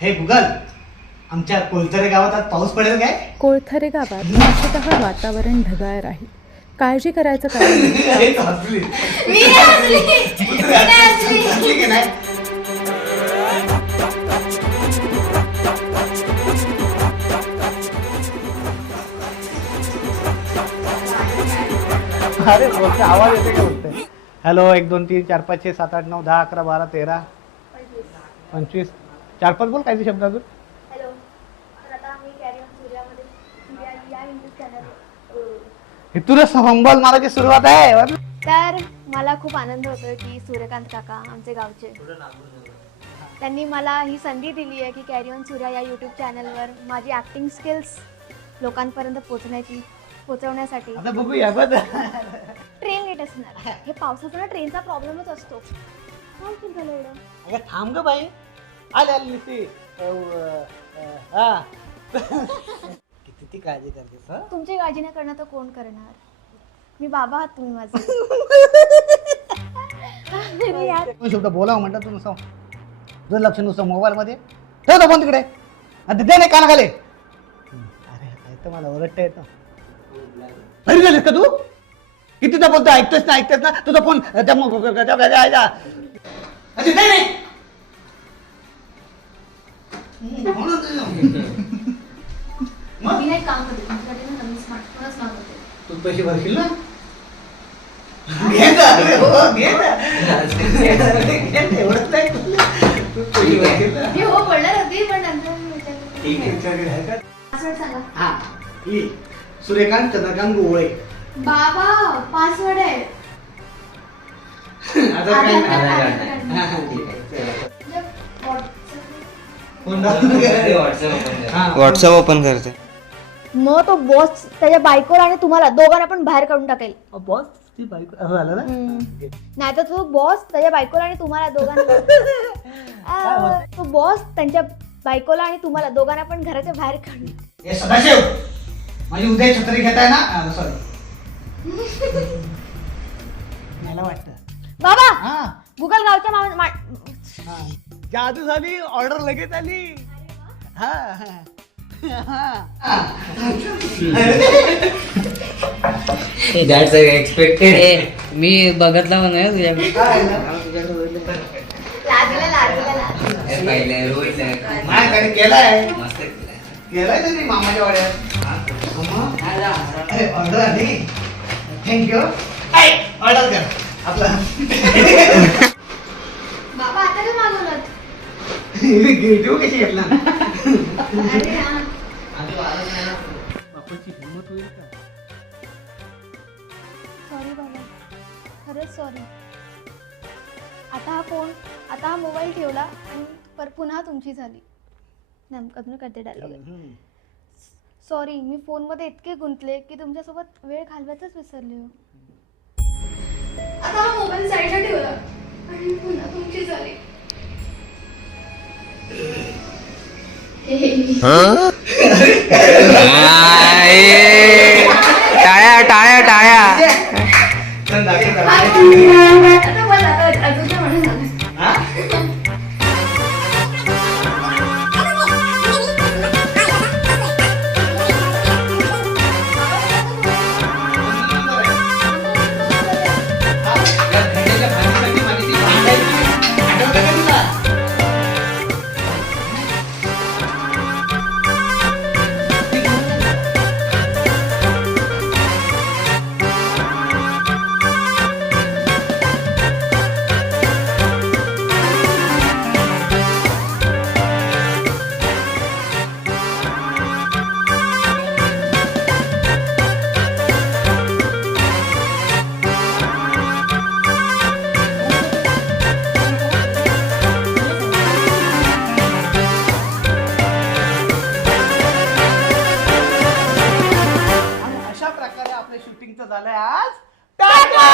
हे गुगल, आमच्या कोलतरे गावात आज पाऊस पडेल काय? कोळथरे गावात मुख्यतः वातावरण ढगाळ राहील. काळजी करायचं कारण नाही. अरे, तू हसली. मी हसली. मी हसली. हसली की नाही? अरे बोलते, आवाज येते का बोलते? हॅलो, 1 2 3 4 5 6 7 8 9 10 11 12 13 25 4 5 बोल काही शब्द अजून. हॅलो, तर आता आम्ही कॅरी ऑन सूर्यामध्ये सूर्या या इंग्लिश चॅनल. इथूनच संबल मारायची सुरुवात आहे. तर मला खूप आनंद होतोय की सूर्यकांत काका आमचे गावचे त्यांनी मला ही संधी दिली आहे की कॅरी ऑन सूर्या या यूट्यूब चॅनलवर माझी ॲक्टिंग स्किल्स लोकांपर्यंत पोहोचवण्यासाठी. आता बघूया बघ. ट्रेन लेट असणार. हे पावसाचा ना ट्रेनचा प्रॉब्लेमच असतो. काय उशीर झालं एवढं? अगं थांब ग बाई. आले आले निस्ती. हा. किती ती काळजी करतेस हं? तुमची काळजी नाही करणार तर कोण करणार? मी बाबा आहात तुम्ही माझे. अरे यार, तू शब्द बोलावं म्हणतात तू नुसतं तुझं लक्ष नुसतं मोबाईल मध्ये ठेव तो फोन तिकडे. आता दे नाही कानाखाली. अरे काय तर मला ओरडता येतं. घरी गेलीस का तू? कितीदा बोलतो, ऐकतोस ना तुझा फोन त्या अरे नाही नाही. मी नाही काम करते तुमच्यासाठी ना नवीन स्मार्टफोनच मागवते. तू पैसे भरशील ना? घे ना, अरे हो, घे ना. एवढंच नाही तू पैसे भरशील ना? मी हो बोलणार होती पण नंतर मी विचारलं. ठीक आहे, विचारली आहे का? पासवर्ड सांगा. हा, ही सूर्यकांत चंद्रकांत गोवळे. बाबा पासवर्ड आहे. आता काय आधार नाही. कार्ड. हा, हा, ठीक आहे. चला. म्हणजे WhatsApp. फोन लावून हा. व्हॉट्सअप ओपन करते. मग तो बॉस त्याच्या बायकोला आणि तुम्हाला दोघांना पण बाहेर काढून टाकेल. बॉस ती बायको असं झालं ना? नाही तर तो बॉस त्याच्या बायकोला आणि तुम्हाला दोघांना तो बॉस त्यांच्या बायकोला आणि तुम्हाला दोघांना पण घराच्या बाहेर काढून. हे सदाशिव, माझी उद्या छत्री घेताय ना? सॉरी. मला वाटतं बाबा हा गुगल गावच्या हा. जादू झाली, ऑर्डर लगेच आली. हा हा. That's expected. मी बघितला पण आहे तुझ्याकडे. पहिले रोज माझ्याकडे केलाय मस्त केलंय. केलाय तुम्ही मामाच्या वाड्यात. ऑर्डर आली. थँक्यू. ऑर्डर कर आपला. बाबा आता काय मागवलं? घेऊ कशी घेतला? अरे हा. बापाची हिंमत होईल का? सॉरी बाबा, खरंच सॉरी. आता हा मोबाईल ठेवला आणि पुन्हा तुमची झाली. नेमकं करते डायलॉग. सॉरी, मी फोनमध्ये इतके गुंतले की तुमच्यासोबत वेळ घालवायचंच विसरले हो. आता हा मोबाईल साईडला ठेवला आणि पुन्हा तुमची झाली. टाळ्या टाळ्या टाळ्या. आता मला अजून काय म्हणून झालं. हा? झालंय आज टाटा.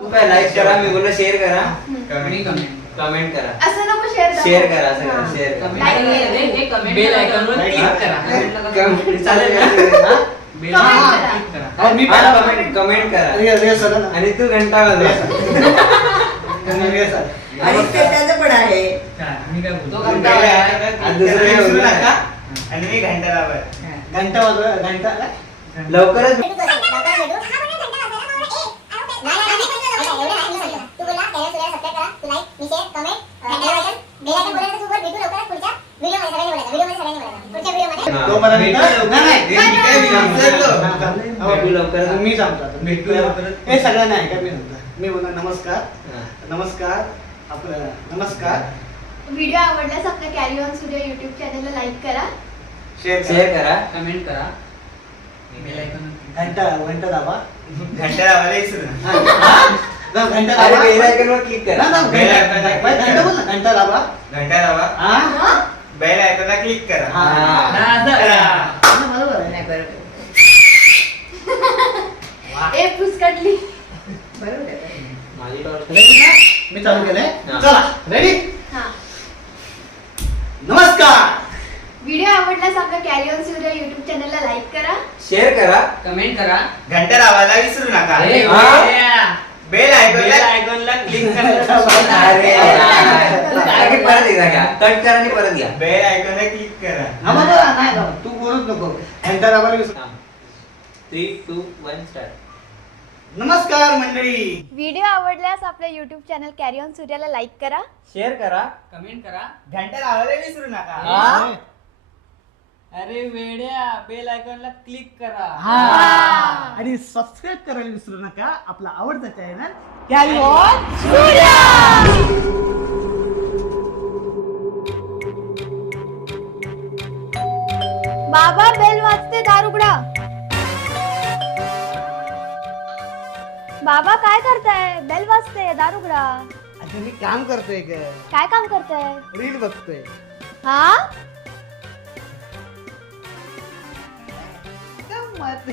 तू काय लाईक करा, मी बोललो शेअर करा, कमेंट करा, असं नको शेअर करा, असं करा, शेअर करा. बेल आयकॉनवर क्लिक करा. चालेल ना? मी कमेंट करा अरे सर आणि तू घंटा वाजवा. सगळे सर आणि स्टेटाचं पण आहे. मी काय बोलतो आणि दुसरं काही बोलू नका. आणि मी घंटा लावत. घंटा वाजवा घंटा लवकरच मी सांगतो आता. भेटू लवकरच. हे सगळ्यांना आहे का मी सांगतो. मी बोलणार नमस्कार नमस्कार आपलं नमस्कार. व्हिडिओ आवडल्यास आपल्या कॅरी ऑन सूर्या युट्यूब चॅनलला लाईक करा, शेअर करा. कमेंट करा. बेल आयकॉन घंटा घंटा दाबा. घंटा लावायला विसरू नका. घंटा अरे दाबा. बेल आयकॉनवर क्लिक करा. घंटा बोल ना घंटा दाबा. घंटा लावा. हा बेल आयकॉनला क्लिक करा. हा. बरोबर आहे. नाही बरोबर. ए पुसकटली. बरोबर आहे. माझी टॉर्च. मी चालू केलंय. हा. चला रेडी. हा. नमस्कार. व्हिडिओ आवडल्यास आपल्या कॅरी ऑन सूर्या युट्यूब चॅनलला लाईक करा, शेअर करा. कमेंट करा. घंटा लावायला विसरू नका. अरे हा? वेड्या. बेल आयकॉनला क्लिक करा. अरे यार. परत एकदा घ्या. कट करा आणि परत घ्या. बेल आयकॉनला क्लिक करा. हा बाबा नाही बाबा तू बोलूच नको. घंटा दाबायला विसरू. 3, 2, 1 स्टार्ट. नमस्कार मंडळी. व्हिडिओ आवडल्यास आपल्या युट्यूब चॅनल कॅरी ऑन सूर्याला लाईक करा, शेअर करा. कमेंट करा. घंटा लावायला विसरू नका. हा? अरे वेड्या, बेल आयकॉनला क्लिक करा. हा. आणि सबस्क्राईब करायला विसरू नका आपला आवडता चॅनल कॅरी ऑन. बाबा बेल वाजते, दार उघडा. बाबा काय करताय? बेल वाजते, दार उघडा. आता मी काम करतोय ग. काय काम करताय? रील बघतोय. हा? गंमत.